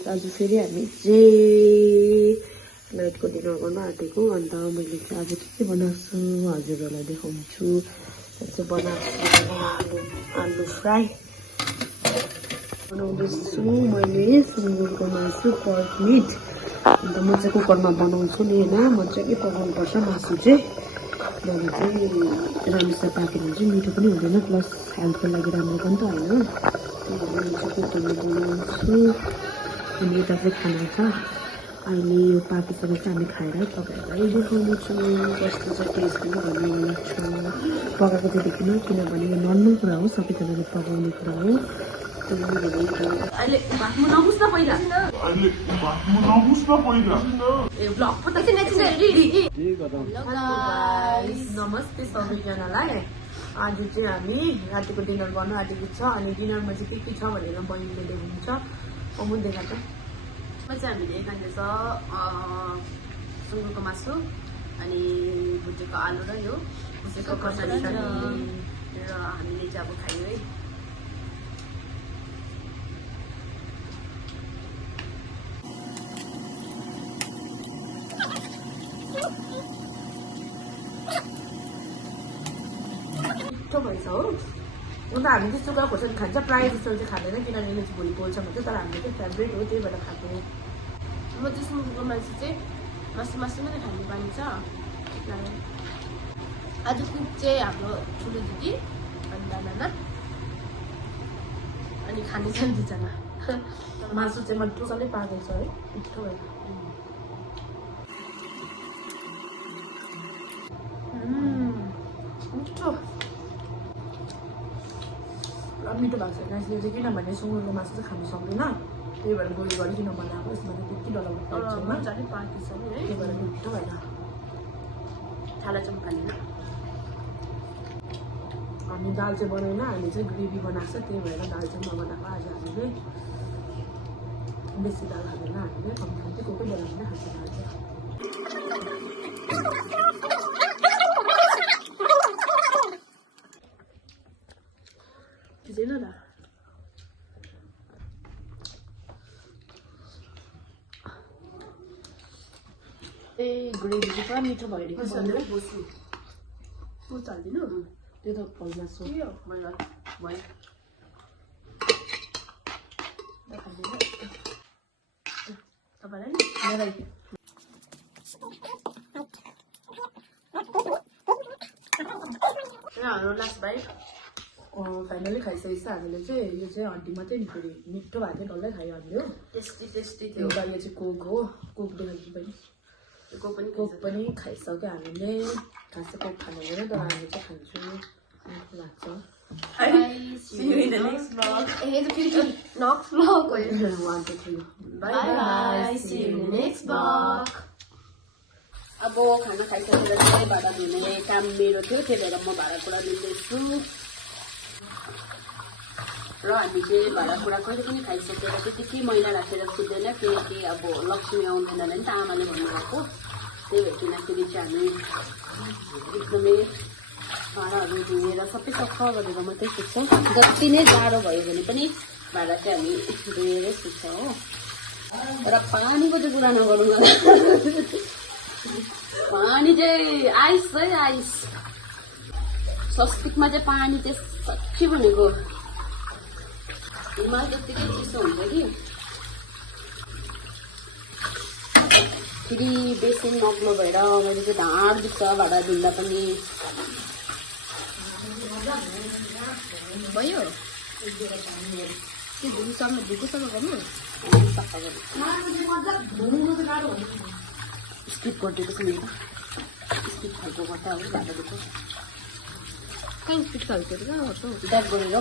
Guys आज फेरि हामी चाहिँ नाइटको डिनर गर्न आँटेको अन्त मैले चाहिँ आज के बनाएको छु हजुरहरूलाई देखाउँछु। चाहिँ बनाएको आलु फ्राई बनाउँदैछु मैले सुँगुरको मासु पर्क मिट। अन्त म चाहिँ कुकरमा बनाउँछु नि होइन, मजाले पकाउनुपर्छ मासु चाहिँ, नभए चाहिँ राम्रोसँग पाकेर चाहिँ मिठो पनि हुँदैन, प्लस हेल्थको लागि राम्रो पनि त होइन। त्यही भएर चाहिँ कुकरमा बनाउँछु। अनि यता चाहिँ खाना छ, अहिले यो पाकिसकेपछि चाहिँ हामी खाएर तपाईँहरूलाई देखाउनेछु कस्तो चाहिँ टेस्ट पनि भन्नेछु। पकाएको चाहिँ देखिनु, किनभने यो नर्मल कुरा हो, सबैजनाले पकाउने कुरा हो। अहिले भातमा नबुझ्न पहिला नमस्ते सबैजनालाई। आज चाहिँ हामी रातिको डिनर गर्न आँटेको छ। अनि डिनरमा चाहिँ के छ भनेर बहिनीले देखाउनुहुन्छ, म देखाएको चाहिँ हामीले खाँदैछ सुँगुरको मासु, अनि भुटेको आलु र यो भुटेको कसरी र हामीले चाहिँ अब खायो है। मिठो भएछ हो। अन्त हामी चाहिँ सुक्खा खोर्सानी खान्छ, प्रायः जस्तो चाहिँ खाँदैन किनभने यसले चाहिँ भोलि पोल्छ भन्छ, तर हाम्रो चाहिँ फेभरेट हो, त्यही भएर खाएको। म चाहिँ सुँगुरको मासु चाहिँ मासु मात्रै खानु पाइन्छ। आज कुक चाहिँ हाम्रो ठुलो दिदी अनि नाना अनि खाने चाहिँ दुईजना। मासु चाहिँ मजाले पाकेको छ है, मिठो भएर। मिठो मिठो भएको छ गाइस। यो चाहिँ किनभने सुँगुरको मासु चाहिँ खानु सक्दैन, त्यही भएर बोइल गरिकन बनाएको। यसमा चाहिँ त्यति डलाउनु पर्छ, मजाले पाकेको छ नि है, त्यही भएर मिठो भएर छाला चाहिँ खाँदैन। हामी दाल चाहिँ बनाएन, हामी चाहिँ ग्रेभी बनाएको छ, त्यही भएर दाल चाहिँ नबनाएको आज हामीले। बेसी दाल हाल्दैन हामीले, कम्ती कम्ती कोही कोही बेला पनि खान्छ दाल चाहिँ। दिँदैन र ए ग्रेभी चाहिँ पुरा मिठो भइरहेको छ नि। पोच हालिदिनु, त्यो त फल मासु के हो भयो तपाईँलाई नि हाम्रो लास्ट बाइट फाइनली खाइसकेछ हामीले चाहिँ। यो चाहिँ हड्डी मात्रै फेरि मिठो भएको थियो, डल्लै खायो हामीले। टेस्टी टेस्टी थियो। यो चाहिँ कोक हो, कोक देखाउँछु पनि, कोक पनि खाइसक्यो हामीले। खास चाहिँ कोक खानु हुँदैन, तर हामी चाहिँ खान्छौँ, मिठो लाग्छ। अब खाना खाइसकेर चाहिँ भाँडा धुने काम मेरो थियो, त्यही भएर म भाँडाकुँडा धुँदैछु। र हामी चाहिँ भाँडाकुँडा कहिले पनि खाइसकेर त्यति मैला राखेर सुत्दैन, किनकि अब लक्ष्मी आउँदैन नि त आमाले भन्नुभएको। त्यही भइकन चाहिँ हामी एकदमै भाँडाहरू धुएर सबै सफा गरेर मात्रै सुत्छौँ। जति नै जाडो भयो भने पनि भाँडा चाहिँ हामी धुएरै सुत्छौँ हो। र पानीको चाहिँ कुरा नगरौँ न, पानी चाहिँ आइस है आइस। स्वस्तिकमा चाहिँ पानी चाहिँ साँच्चै भनेको हिमाल जत्तिकै चिसो हुन्छ कि। फेरि बेसी नग्लो भएर मैले चाहिँ ढाँड दुख्छ भाँडा धुँदा पनि। भयो धुकोसँग गर्नु सफा गर्नु स्किप गरिदिएको छ नि त, स्किप खालको गर्दा हो भाँडा दुख्छ। कहीँ स्किप खालको कहाँ गर्छ, द्याट गरेर